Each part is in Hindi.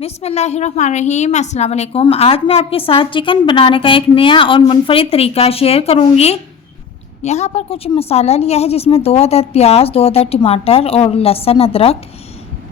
बिस्मिल्लाहिर्रहमानिर्रहीम। अस्सलाम वालेकुम। आज मैं आपके साथ चिकन बनाने का एक नया और मुनफरिद तरीका शेयर करूंगी। यहाँ पर कुछ मसाला लिया है जिसमें 2 अदद प्याज, 2 अदद टमाटर और लहसुन अदरक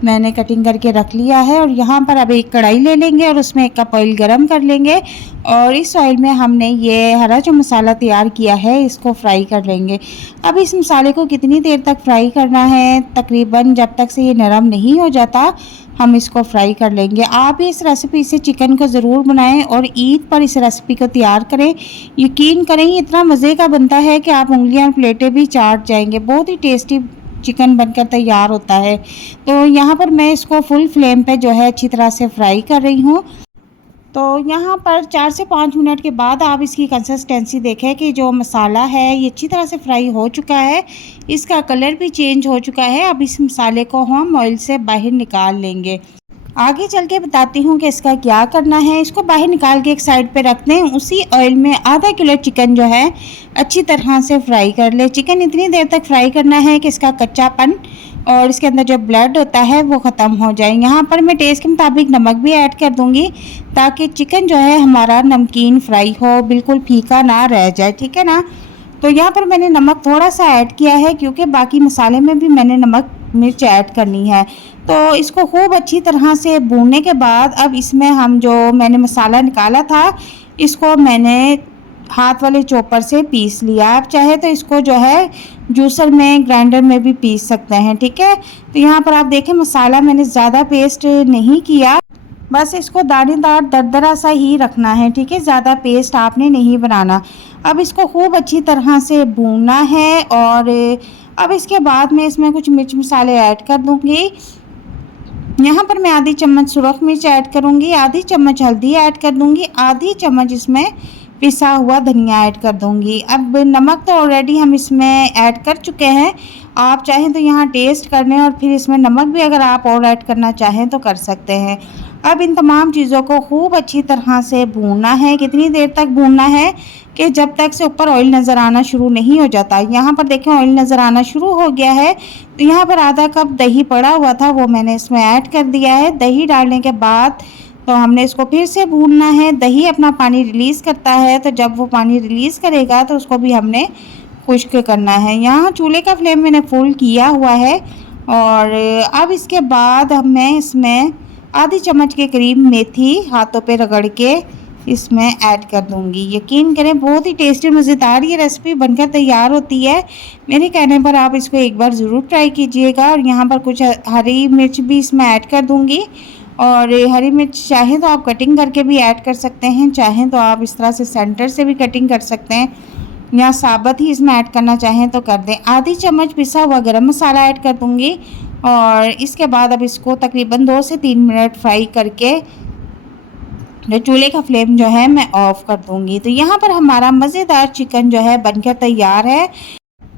मैंने कटिंग करके रख लिया है। और यहाँ पर अब एक कढ़ाई ले लेंगे और उसमें 1 कप ऑयल गरम कर लेंगे और इस ऑयल में हमने ये हरा जो मसाला तैयार किया है इसको फ्राई कर लेंगे। अब इस मसाले को कितनी देर तक फ्राई करना है, तकरीबन जब तक से ये नरम नहीं हो जाता हम इसको फ्राई कर लेंगे। आप इस रेसिपी से चिकन को ज़रूर बनाएं और ईद पर इस रेसिपी को तैयार करें। यकीन करें इतना मज़े का बनता है कि आप उंगलियां और प्लेटें भी चाट जाएंगे। बहुत ही टेस्टी चिकन बनकर तैयार होता है। तो यहाँ पर मैं इसको फुल फ्लेम पे जो है अच्छी तरह से फ्राई कर रही हूँ। तो यहाँ पर 4 से 5 मिनट के बाद आप इसकी कंसिस्टेंसी देखें कि जो मसाला है ये अच्छी तरह से फ्राई हो चुका है, इसका कलर भी चेंज हो चुका है। अब इस मसाले को हम ऑयल से बाहर निकाल लेंगे। आगे चल के बताती हूँ कि इसका क्या करना है। इसको बाहर निकाल के एक साइड पे रख दें। उसी ऑयल में आधा किलो चिकन जो है अच्छी तरह से फ्राई कर ले। चिकन इतनी देर तक फ्राई करना है कि इसका कच्चापन और इसके अंदर जो ब्लड होता है वो ख़त्म हो जाए। यहाँ पर मैं टेस्ट के मुताबिक नमक भी ऐड कर दूँगी ताकि चिकन जो है हमारा नमकीन फ्राई हो, बिल्कुल फीका ना रह जाए, ठीक है ना। तो यहाँ पर मैंने नमक थोड़ा सा ऐड किया है क्योंकि बाकी मसाले में भी मैंने नमक मिर्च ऐड करनी है। तो इसको खूब अच्छी तरह से भूनने के बाद अब इसमें हम जो मैंने मसाला निकाला था इसको मैंने हाथ वाले चॉपर से पीस लिया। आप चाहे तो इसको जो है जूसर में, ग्राइंडर में भी पीस सकते हैं, ठीक है। तो यहाँ पर आप देखें मसाला मैंने ज़्यादा पेस्ट नहीं किया, बस इसको दानेदार दरदरा सा ही रखना है, ठीक है। ज़्यादा पेस्ट आपने नहीं बनाना। अब इसको खूब अच्छी तरह से भूनना है और अब इसके बाद मैं इसमें कुछ मिर्च मसाले ऐड कर दूँगी। यहाँ पर मैं आधी चम्मच सुरख मिर्च ऐड करूँगी, आधी चम्मच हल्दी ऐड कर दूँगी, आधी चम्मच इसमें पिसा हुआ धनिया ऐड कर दूँगी। अब नमक तो ऑलरेडी हम इसमें ऐड कर चुके हैं। आप चाहें तो यहाँ टेस्ट कर लें और फिर इसमें नमक भी अगर आप और ऐड करना चाहें तो कर सकते हैं। अब इन तमाम चीज़ों को खूब अच्छी तरह से भूनना है। कितनी देर तक भूनना है कि जब तक से ऊपर ऑयल नज़र आना शुरू नहीं हो जाता। यहाँ पर देखें ऑयल नज़र आना शुरू हो गया है। तो यहाँ पर आधा कप दही पड़ा हुआ था वो मैंने इसमें ऐड कर दिया है। दही डालने के बाद तो हमने इसको फिर से भूनना है। दही अपना पानी रिलीज़ करता है, तो जब वो पानी रिलीज़ करेगा तो उसको भी हमने खुश्क करना है। यहाँ चूल्हे का फ्लेम मैंने फुल किया हुआ है और अब इसके बाद मैं इसमें आधी चम्मच के करीब मेथी हाथों पे रगड़ के इसमें ऐड कर दूंगी। यकीन करें बहुत ही टेस्टी मज़ेदार ये रेसिपी बनकर तैयार होती है। मेरे कहने पर आप इसको एक बार ज़रूर ट्राई कीजिएगा। और यहाँ पर कुछ हरी मिर्च भी इसमें ऐड कर दूंगी और हरी मिर्च चाहें तो आप कटिंग करके भी ऐड कर सकते हैं, चाहें तो आप इस तरह से सेंटर से भी कटिंग कर सकते हैं या साबुत ही इसमें ऐड करना चाहें तो कर दें। आधी चम्मच पिसा हुआ गरम मसाला ऐड कर दूंगी और इसके बाद अब इसको तकरीबन 2 से 3 मिनट फ्राई करके जो चूल्हे का फ्लेम जो है मैं ऑफ़ कर दूंगी। तो यहाँ पर हमारा मज़ेदार चिकन जो है बनकर तैयार है।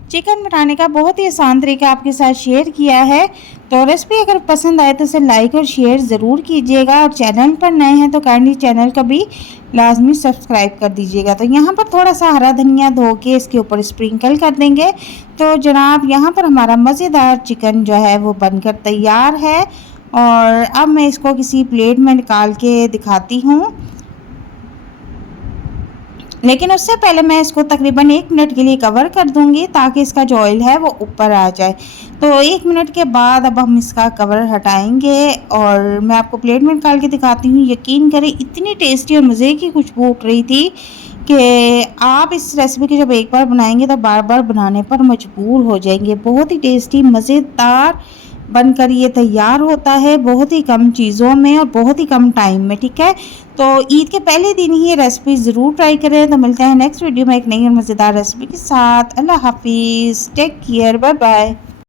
चिकन बनाने का बहुत ही आसान तरीका आपके साथ शेयर किया है। तो रेसिपी अगर पसंद आए तो इसे लाइक और शेयर ज़रूर कीजिएगा और चैनल पर नए हैं तो काइंडली चैनल को भी लाजमी सब्सक्राइब कर दीजिएगा। तो यहाँ पर थोड़ा सा हरा धनिया धो के इसके ऊपर स्प्रिंकल कर देंगे। तो जनाब यहाँ पर हमारा मज़ेदार चिकन जो है वो बनकर तैयार है और अब मैं इसको किसी प्लेट में निकाल के दिखाती हूँ। लेकिन उससे पहले मैं इसको तकरीबन 1 मिनट के लिए कवर कर दूंगी ताकि इसका जो ऑयल है वो ऊपर आ जाए। तो 1 मिनट के बाद अब हम इसका कवर हटाएंगे और मैं आपको प्लेट में निकाल के दिखाती हूँ। यकीन करें इतनी टेस्टी और मज़े की खुशबू उठ रही थी कि आप इस रेसिपी की जब एक बार बनाएंगे तो बार बार बनाने पर मजबूर हो जाएंगे। बहुत ही टेस्टी मज़ेदार बनकर ये तैयार होता है, बहुत ही कम चीज़ों में और बहुत ही कम टाइम में, ठीक है। तो ईद के पहले दिन ही ये रेसिपी ज़रूर ट्राई करें। तो मिलते हैं नेक्स्ट वीडियो में एक नई और मज़ेदार रेसिपी के साथ। अल्लाह हाफिज़, टेक केयर, बाय बाय।